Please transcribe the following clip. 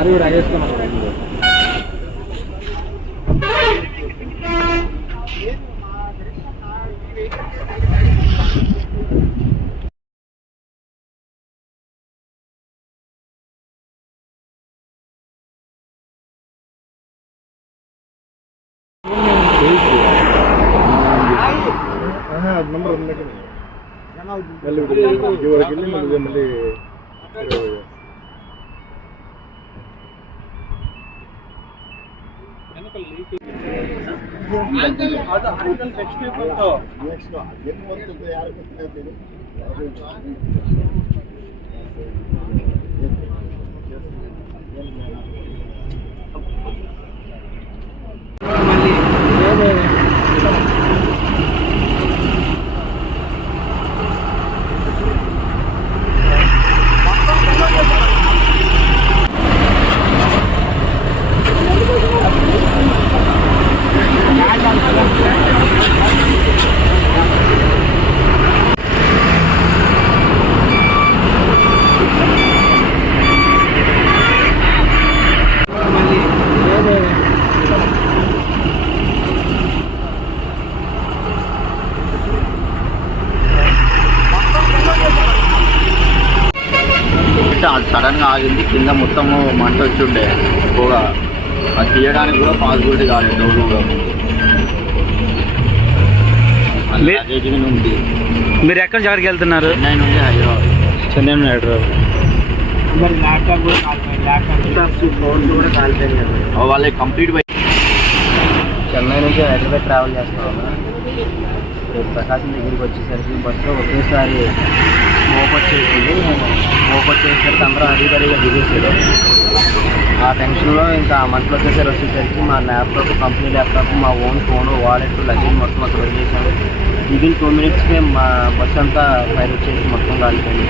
అరే రాజేస్తున్నాను నంబర్ మళ్ళీ సడన్ గా ఆగింది. కింద మొత్తము మంట వచ్చి ఉండే పొగ, అది తీయడానికి కూడా పాసిబిలిటీ కాలేదు. డోర్లు కూడా ఉంది. మీరు ఎక్కడ జాగ్రత్తకి వెళ్తున్నారు? చెన్నై నుండి హైదరాబాద్. చెన్నై నుండి హైదరాబాద్. మరి ల్యాప్టాప్ కూడా కాలిపోయింది. వాళ్ళకి కంప్లీట్ చెన్నై నుంచి హైదరాబాద్ ట్రావెల్ చేస్తాము. ప్రకాశం దగ్గరికి వచ్చేసరికి బస్సులో ఒకేసారి స్మోక్ వచ్చేసింది. స్మోక్ వచ్చేసరికి అందరూ అడిగడిగా దిగేసారు. ఆ టెన్షన్లో ఇంకా మంటలు వచ్చేసరికి మా ల్యాప్టాప్, కంపెనీ ల్యాప్టాప్, మా ఓన్ ఫోను, వాలెట్, లగేజ్ మొత్తం అక్కడ వదిలేసాము. విదిన్ 2 minutesకే మా బస్ అంతా ఫైర్ వచ్చేసి మొత్తం కాలిపోయింది.